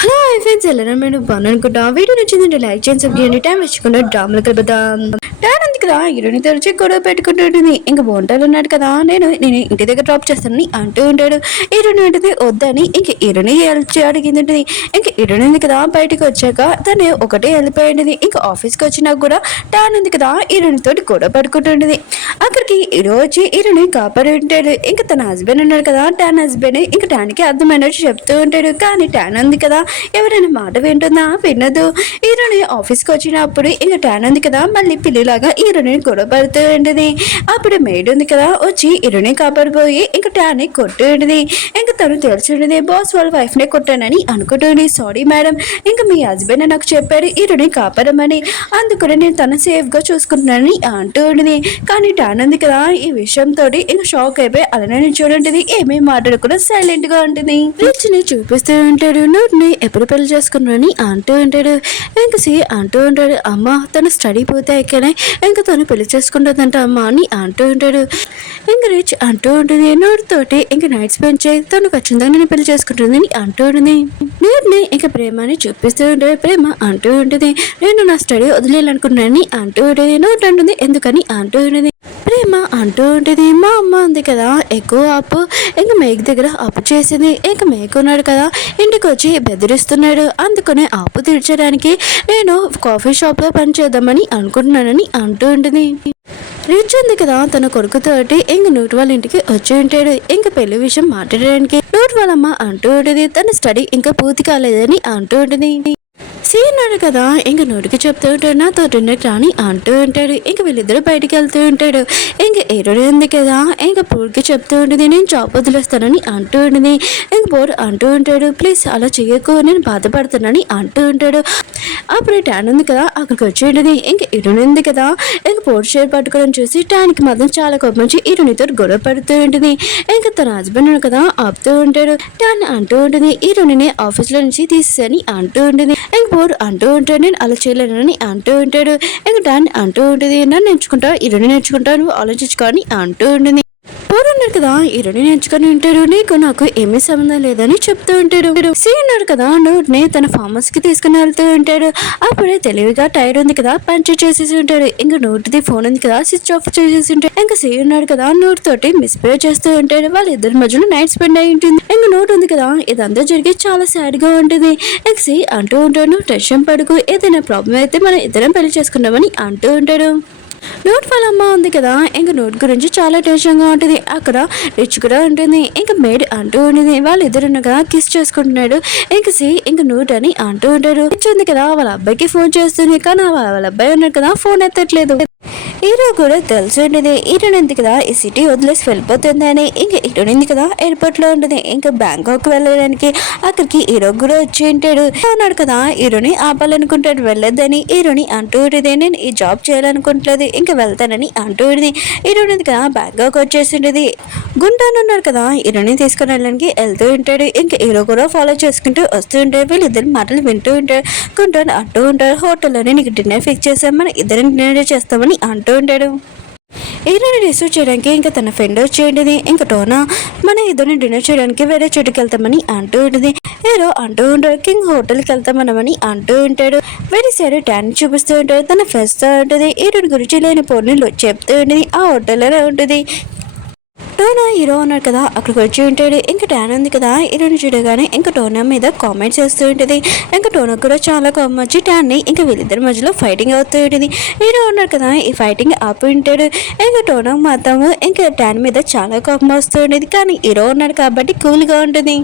Hello friends ఎలా మీరు బాగున్నానుకుంటా video నచ్చిందంటే లైక్ చేయండి సబ్స్క్రైబ్ చేయండి టైం వేసుకుండా డ్రామాలు కలుపుదాం డాన్ ఉంది కదా హీరోని తెరిచి గొడవ పెట్టుకుంటుంటుంది ఇంకా బోంటాలు ఉన్నాడు కదా నేను ఇంటి దగ్గర డ్రాప్ చేస్తానని అంటూ ఉంటాడు హీరోని ఉంటుంది వద్దని ఇంక హీరోని అడిగింది ఉంటుంది ఇంకా హీరోని ఉంది కదా బయటకు వచ్చాక తను ఒకటే వెళ్ళిపోయింది ఇంకా ఆఫీస్కి వచ్చినా కూడా డాన్ ఉంది కదా హీరోని తోటి గొడవ పడుకుంటుంటుంది అక్కడికి హీరో వచ్చి హీరోని కాపాడి ఉంటాడు ఇంకా తన హస్బెండ్ ఉన్నాడు కదా డాన్ హస్బెండ్ ఇంకా డాన్కి అర్థమైనట్టు చెప్తూ ఉంటాడు కానీ డాన్ ఉంది కదా ఎవరైనా మాట వింటుందా వినదు హీరోని ఆఫీస్కి వచ్చినప్పుడు ఇంకా టాన్ ఉంది కదా మళ్ళీ పిల్లిలాగా హీరోని గొడవ పడుతూ ఉంటుంది అప్పుడు మేడ్ ఉంది కదా వచ్చి హీరోని కాపాడిపోయి ఇంకా టాన్ని కొట్టు ఉంటుంది ఇంకా తను తెలిసి ఉండేది బాస్ వాళ్ళ వైఫ్నే కొట్టానని అనుకుంటుంది సారీ మేడం ఇంకా మీ హస్బెండ్ నాకు చెప్పాడు హీరోని కాపాడమని అందుకని నేను తను సేఫ్గా చూసుకుంటున్నానని అంటూ ఉంటుంది కానీ టాన్ ఉంది కదా ఈ విషయంతో ఇంకా షాక్ అయిపోయి అలానే చూడండి ఏమేమి మాట్లాడకుండా సైలెంట్గా ఉంటుంది రిచ్ని చూపిస్తూ ఉంటాడు నోట్ని ఎప్పుడు పెళ్లి చేసుకున్నాని అంటూ ఉంటాడు ఇంకా అంటూ ఉంటాడు అమ్మ తను స్టడీ పోతే ఎక్కనే ఇంకా తను పెళ్లి చేసుకుంటుందంట అమ్మ అని అంటూ ఉంటాడు ఇంకా రిచ్ అంటూ ఉంటుంది నోటితోటి ఇంకా నైట్ స్పెండ్ చేయి తను ఖచ్చితంగా నేను పెళ్లి చేసుకుంటుందని అంటూ ఉంటుంది నోటిని ఇంకా ప్రేమని చూపిస్తూ ఉంటాడు ప్రేమ అంటూ ఉంటుంది నేను నా స్టడీ వదిలేయాలనుకున్నానని అంటూ ఉంటుంది నోట్ అంటుంది ఎందుకని అంటూ ఉంటుంది ప్రేమ అంటూ ఉంటుంది మా అమ్మ ఉంది కదా ఎక్కువ అప్పు ఇంకా మేక దగ్గర అప్పు చేసింది ఇంకా మేక ఉన్నాడు కదా ఇంటికి వచ్చి బెదిరిస్తున్నాడు అందుకనే అప్పు తీర్చడానికి నేను కాఫీ షాప్లో పని చేద్దామని అనుకుంటున్నానని అంటూ ఉంటుంది రిచ్ ఉంది కదా తన కొడుకుతోటి ఇంక నూటి వాళ్ళ ఇంటికి వచ్చి ఉంటాడు ఇంకా పెళ్లి విషయం మాట్లాడడానికి నూటి వాళ్ళమ్మ అంటూ ఉంటుంది తన స్టడీ ఇంకా పూర్తి కాలేదని అంటూ ఉంటుంది సీన్నాడు కదా ఇంక నోటికి చెప్తూ ఉంటాడు నాతో డిన్నర్ రాని అంటూ ఉంటాడు ఇంక వీళ్ళిద్దరు బయటికి వెళ్తూ ఉంటాడు ఇంక ఏరుడు ఉంది కదా ఇంక పూర్కి చెప్తూ ఉంటుంది నేను జాబ్ వదిలేస్తానని అంటూ ఉంటుంది ఇంక బోర్ అంటూ ఉంటాడు ప్లీజ్ అలా చెయ్యకు నేను బాధపడుతున్నానని అంటూ ఉంటాడు అప్పుడు ట్యాన్ ఉంది కదా అక్కడికి వచ్చి ఉంటుంది ఇంక ఇరుని ఉంది కదా ఇంక పోర్ షేర్ పట్టుకోవడం చూసి ట్యాన్కి మాత్రం చాలా కోపం వచ్చి ఇరునితో గొడవ పడుతూ ఉంటుంది ఇంక తన హస్బెండ్ కదా ఆపుతూ ఉంటాడు ట్యాన్ అంటూ ఉంటుంది ఇరుని ఆఫీస్లో నుంచి తీసేసని అంటూ ఉంటుంది ఇంక పోర్ అంటూ ఉంటాడు నేను అలా చేయలేనని అంటూ ఉంటాడు ఇంకా డాన్ అంటూ ఉంటుంది నన్ను నేర్చుకుంటా ఇరుని నేర్చుకుంటా నువ్వు ఆలోచించుకొని అంటూ ఉంటుంది పోరున్నాడు కదా ఇరుని నేర్చుకొని ఉంటాడు నీకు నాకు ఏమీ సంబంధం లేదని చెప్తూ ఉంటాడు సీ ఉన్నాడు కదా నోట్ని తన ఫార్మర్స్ కి తీసుకుని వెళ్తూ ఉంటాడు అప్పుడే తెలివిగా టైర్ ఉంది కదా పంచర్ చేసేసి ఉంటాడు ఇంకా నోటిది ఫోన్ ఉంది కదా స్విచ్ ఆఫ్ చేసేసి ఉంటాడు ఇంకా సీ ఉన్నాడు కదా నోట్ తోటి మిస్బిహేవ్ చేస్తూ ఉంటాడు వాళ్ళ ఇద్దరి మధ్యలో నైట్ స్పెండ్ అయి ఉంటుంది ఇంకా నోట్ ఉంది కదా ఇదంతా జరిగి చాలా సాడ్ గా ఉంటుంది ఇంకా సీ అంటూ ఉంటాడు టెన్షన్ పడుకు ఏదైనా ప్రాబ్లం అయితే మనం ఇద్దరం పెళ్లి చేసుకున్నామని అంటూ ఉంటాడు నోట్ వాళ్ళ అమ్మ ఉంది కదా ఇంకా నోట్ గురించి చాలా టెన్షన్గా ఉంటుంది అక్కడ రిచ్ కూడా ఉంటుంది ఇంకా మేడ్ అంటూ ఉంటుంది వాళ్ళిద్దరు కదా కిస్ చేసుకుంటున్నాడు ఇంకా ఇంకా నోట్ అని అంటూ ఉంటాడు రిచ్ ఉంది కదా వాళ్ళ అబ్బాయికి ఫోన్ చేస్తుంది కానీ వాళ్ళ అబ్బాయి ఉన్నాడు కదా ఫోన్ ఎత్తట్లేదు హీరో కూడా తెలిసి ఉంటుంది హీరోనింది కదా ఈ సిటీ వదిలేసి వెళ్ళిపోతుందని ఇంకా హీరోనింది కదా ఎయిర్పోర్ట్ లో ఉంటుంది ఇంకా బ్యాంకాక్ వెళ్ళడానికి అక్కడికి హీరో కూడా వచ్చి ఉంటాడు ఉన్నాడు కదా హీరోని ఆపాలనుకుంటాడు వెళ్ళొద్దని హీరోని అంటూ ఉంటుంది నేను ఈ జాబ్ చేయాలనుకుంటలేదు ఇంకా వెళ్తానని అంటూ ఉంటుంది హీరోనింది కదా బ్యాంకాక్ వచ్చేసి ఉంటుంది గుంటాను ఉన్నాడు కదా హీరోని తీసుకుని వెళ్ళడానికి వెళ్తూ ఉంటాడు ఇంకా హీరో కూడా ఫాలో చేసుకుంటూ వస్తూ ఉంటాడు వీళ్ళిద్దరు మాటలు వింటూ ఉంటాడు గుంటాను అంటూ ఉంటాడు హోటల్లోనే నీకు డిన్నర్ ఫిక్స్ చేసాం మన ఇద్దరిని డిన్నర్ చేస్తామని అంటూ ఉంటాడు హీరోని రిసీవ్ చేయడానికి ఇంకా తన ఫ్రెండ్ వచ్చేయండి ఇంకా టోనా మన ఇద్దరిని డిన్నర్ చేయడానికి వేరే చోటుకి వెళ్తామని అంటూ ఉంటుంది హీరో అంటూ ఉంటాడు కింగ్ హోటల్కి వెళ్తామనమని అంటూ ఉంటాడు వేరే సైడ్ ట్యాన్ చూపిస్తూ ఉంటాడు తన ఫ్రెండ్స్తో ఉంటుంది హీరోని గురించి లేని పొన్నులు చెప్తూ ఉంటుంది ఆ హోటల్లోనే ఉంటుంది టోనా హీరో ఉన్నాడు కదా అక్కడికి వచ్చి ఉంటాడు ఇంకా ట్యాన్ ఉంది కదా హీరోని చూడగానే ఇంకా టోనా మీద కామెంట్స్ చేస్తూ ఉంటుంది ఇంకా టోనా కూడా చాలా కోపం వచ్చి ట్యాన్ని ఇంకా వీళ్ళిద్దరి మధ్యలో ఫైటింగ్ అవుతూ ఉంటుంది హీరో ఉన్నాడు కదా ఈ ఫైటింగ్ ఆపి ఉంటాడు ఇంకా టోనా మాత్రం ఇంకా ట్యాన్ మీద చాలా కోపం వస్తూ ఉండేది కానీ హీరో ఉన్నాడు కాబట్టి కూల్గా ఉంటుంది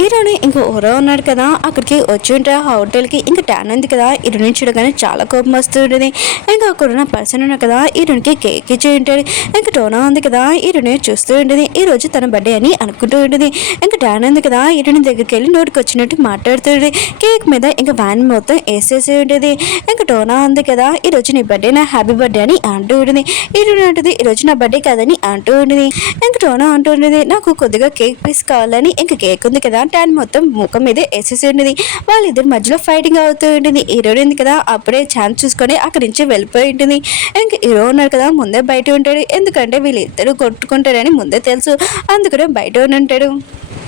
హీరోని ఇంకా ఓరో ఉన్నాడు కదా అక్కడికి వచ్చి ఉంటే ఆ హోటల్కి ఇంకా ట్యాన్ ఉంది కదా హీరోని చూడగానే చాలా కోపం వస్తూ ఉంటుంది ఇంకా అక్కడ ఉన్న పర్సన్ ఉన్నాడు కదా హీరోనికి కేక్ ఇచ్చి ఉంటాడు ఇంకా టోనా ఉంది కదా హీరోని చూస్తూ ఉంటుంది ఈ రోజు తన బర్త్డే అని అనుకుంటూ ఉంటుంది ఇంకా ట్యాన్ ఉంది కదా హీరోని దగ్గరికి వెళ్ళి నోటికి వచ్చినట్టు మాట్లాడుతుంది కేక్ మీద ఇంకా వ్యాన్ మొత్తం వేసేసి ఉంటుంది ఇంకా టోనా ఉంది కదా ఈ రోజు నీ బర్త్డే నా హ్యాపీ బర్త్డే అని అంటూ ఉంటుంది హీరోని ఉంటుంది ఈ రోజు నా బర్త్డే కాదని అంటూ ఉంటుంది ఇంకా టోనా అంటూ ఉంటుంది నాకు కొద్దిగా కేక్ పీస్ కావాలని ఇంకా కేక్ ఉంది కదా ట్యాన్ మొత్తం ముఖం మీద వేసేసి ఉంటుంది వాళ్ళిద్దరి మధ్యలో ఫైటింగ్ అవుతూ ఉంటుంది హీరో ఉంది కదా అప్పుడే ఛాన్స్ చూసుకొని అక్కడి నుంచి వెళ్ళిపోయి ఉంటుంది ఇంకా హీరో ఉన్నాడు కదా ముందే బయట ఉంటాడు ఎందుకంటే వీళ్ళిద్దరు కొట్టుకుంటారని ముందే తెలుసు అందుకనే బయట ఉంటాడు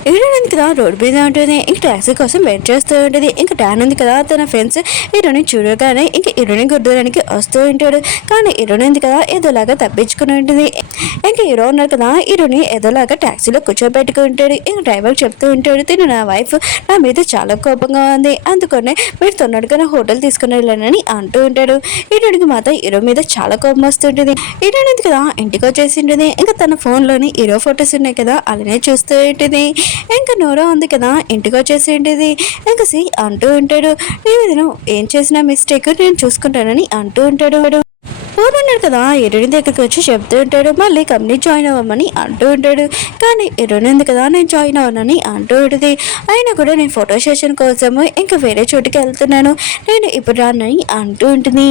హీరోయిన్ ఉంది కదా రోడ్డు మీద ఉంటుంది. ఇంక టాక్సీ కోసం వెయిట్ చేస్తూ ఉంటుంది. ఇంకా డాన్ ఉంది కదా తన ఫ్రెండ్స్ హీరోని చూడగానే ఇంక హీరోని గుర్తుడానికి వస్తూ ఉంటాడు. కానీ హీరోయిన్ ఉంది కదా ఏదోలాగా తప్పించుకుని ఉంటుంది. ఇంకా హీరో ఉన్నారు కదా హీరోని ఏదోలాగా టాక్సీలో కూర్చోబెట్టుకుంటాడు. ఇంక డ్రైవర్ చెప్తూ ఉంటాడు, తిను నా వైఫ్ నా మీద చాలా కోపంగా ఉంది, అందుకనే మీరు తొందరగా నా హోటల్ తీసుకుని వెళ్ళానని అంటూ ఉంటాడు. హీరోయిన్కి మాత్రం హీరో మీద చాలా కోపం వస్తుంటుంది. హీరోయిన్ ఉంది కదా ఇంటికి వచ్చేసి ఉంటుంది. ఇంకా తన ఫోన్లోని హీరో ఫొటోస్ ఉన్నాయి కదా అలానే చూస్తూ ఉంటుంది. ఇంకా నోరా ఉంది కదా ఇంటికి వచ్చేసి ఉంటుంది. ఇంకా సి అంటూ ఉంటాడు, నేను ఏం చేసిన మిస్టేక్ నేను చూసుకుంటానని అంటూ ఉంటాడు. ఉన్నాడు కదా హీరోయిన్ దగ్గరికి వచ్చి చెప్తూ ఉంటాడు, మళ్ళీ కంపెనీ జాయిన్ అవ్వమని అంటూ ఉంటాడు. కానీ హీరోయిన్ ఉంది కదా నేను జాయిన్ అవ్వనని అంటూ ఉంటుంది. అయినా కూడా నేను ఫోటో సెషన్ కోసము ఇంకా వేరే చోటుకి వెళ్తున్నాను, నేను ఇప్పుడు రానని అంటూ ఉంటుంది.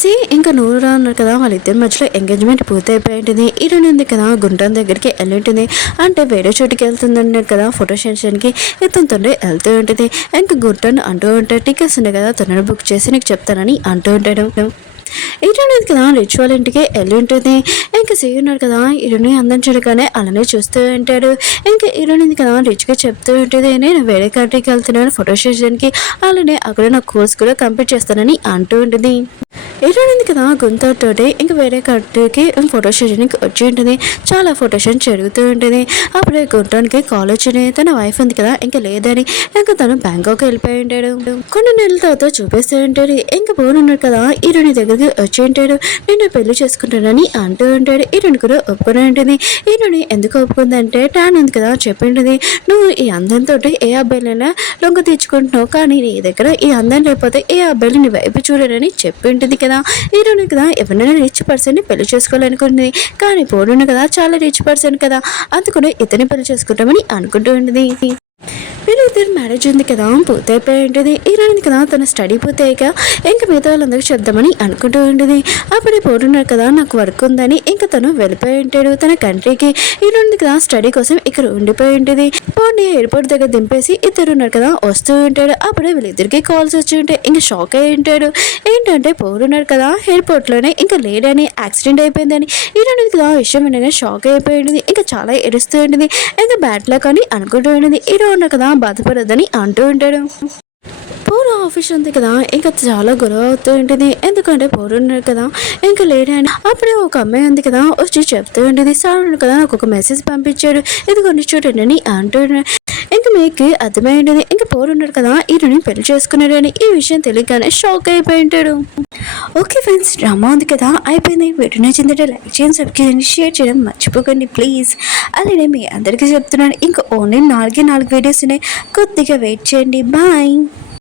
సి ఇంకా నూరు రా ఉన్నారు కదా వాళ్ళిద్దరి మధ్యలో ఎంగేజ్మెంట్ పూర్తయిపోయి ఉంటుంది. హీరోయిన్ ఉంది కదా గుంటం దగ్గరికి వెళ్ళి ఉంటుంది. అంటే వేరే చోటుకి వెళ్తుందన్నారు కదా ఫోటో సెషన్కి ఇతనితో వెళ్తూ ఉంటుంది. ఇంకా గుంటను అంటూ ఉంటాడు, టికెట్స్ ఉన్నాయి కదా తొందరగా బుక్ చేసి నీకు చెప్తానని అంటూ ఉంటాడు. హీరోయిన్ కదా రిచ్ వాళ్ళ ఇంటికి వెళ్ళి ఉంటుంది. ఇంకా సీ ఉన్నాడు కదా హీరోని అందం చూడగానే అలానే చూస్తూ ఉంటాడు. ఇంకా హీరోయిన్ కదా రిచ్గా చెప్తూ ఉంటుంది, నేను వేరే కంట్రీకి వెళ్తున్నాను ఫోటో సెషన్కి, అలానే అక్కడ నా కోర్స్ కూడా కంప్లీట్ చేస్తానని అంటూ ఉంటుంది. హీరోయిన్ కదా గుంతతోటి ఇంకా వేరే కంట్రీకి ఫోటో సెషన్కి వచ్చి ఉంటుంది. చాలా ఫోటో సెషన్ జరుగుతూ ఉంటుంది. అప్పుడే గుంటానికి కాల్ వచ్చింది, తన వైఫ్ ఉంది కదా ఇంకా లేదని ఇంకా తను బ్యాంకాక్ వెళ్ళిపోయి ఉంటాడు. కొన్ని నెలల తర్వాత చూపిస్తూ ఉంటాడు. ఇంకా ఉన్నాడు కదా హీరోయిన్ దగ్గరికి వచ్చి ఉంటాడు, నేను పెళ్లి చేసుకుంటానని అంటూ ఉంటాడు. హీరోయిన్ కూడా ఒప్పుకుని ఉంటుంది. హీరోయిన్ ఎందుకు ఒప్పుకుందంటే టాన్ ఉంది కదా చెప్పింటుంది, నువ్వు ఈ అందంతో ఏ అబ్బాయిలైనా లొంగ తీర్చుకుంటున్నావు, కానీ నీ దగ్గర ఈ అందం లేకపోతే ఏ అబ్బాయిలు నీ వైపు చూడరని చెప్పి ఉంటుంది కదా. హీరోయిన్ కదా ఎవరైనా రిచ్ పర్సన్ ని పెళ్లి చేసుకోవాలనుకుంటుంది. కానీ పోను కదా చాలా రిచ్ పర్సన్ కదా, అందుకని ఇతని పెళ్లి చేసుకుంటామని అనుకుంటూ ఉంటుంది. వీళ్ళిద్దరు మ్యారేజ్ ఉంది కదా పూర్తయిపోయి ఉంటుంది. హీరోయిన్ కదా తన స్టడీ పూర్తయ్యాక ఇంకా మిగతా వాళ్ళందరికీ చెప్దామని అనుకుంటూ ఉంటుంది. అప్పుడే పోతున్నారు కదా నాకు వర్క్ ఉందని ఇంకా తను వెళ్ళిపోయి ఉంటాడు తన కంట్రీకి. హీరోయిన్ కదా స్టడీ కోసం ఇక్కడ ఉండిపోయి ఉంటుంది. పోనీ ఎయిర్పోర్ట్ దగ్గర దింపేసి ఇద్దరు ఉన్నారు కదా వస్తూ ఉంటాడు. అప్పుడే వీళ్ళిద్దరికి కాల్స్ వచ్చి ఉంటాయి. ఇంకా షాక్ అయి ఉంటాడు. ఏంటంటే పోరున్నాడు కదా ఎయిర్పోర్ట్ లోనే ఇంకా లేడని యాక్సిడెంట్ అయిపోయిందని. హీరోయిన్ కదా విషయం ఏంటనే షాక్ అయిపోయి ఉంటుంది. ఇంకా చాలా ఏడుస్తూ ఉంటుంది. ఇంకా బ్యాడ్ లక్ అని అనుకుంటూ ఉంటుంది. హీరో ఉన్నారు కదా బాధపడద్దని అంటూ ఉంటాడు. పౌరు ఆఫీస్ ఉంది కదా ఇంకా చాలా గొడవ అవుతూ ఉంటుంది. ఎందుకంటే పౌరు ఉన్నారు కదా ఇంకా లేడని. అప్పుడే ఒక అమ్మాయి ఉంది కదా వచ్చి చెప్తూ ఉంటుంది, సార్ కదా నాకు ఒక మెసేజ్ పంపించాడు, ఇది కొన్ని చూడండి అని అంటూ ఇంకా మీకు అర్థమై ఉంటుంది. ఇంకా పౌరు ఉన్నాడు కదా ఈయనని పెళ్లి చేసుకున్నాడని. ఈ విషయం తెలియగానే షాక్ అయిపోయి ఉంటాడు. ఓకే ఫ్రెండ్స్, డ్రామా ఉంది కదా అయిపోయింది. వీడియో నచ్చిందంటే లైక్ చేయండి, సబ్స్క్రైబ్ చేయండి, షేర్ చేయడం మర్చిపోకండి ప్లీజ్. అలానే మీ అందరికీ చెప్తున్నాను ఇంకా ఓన్లీ 4 వీడియోస్ ఉన్నాయి, కొద్దిగా వెయిట్ చేయండి. బాయ్.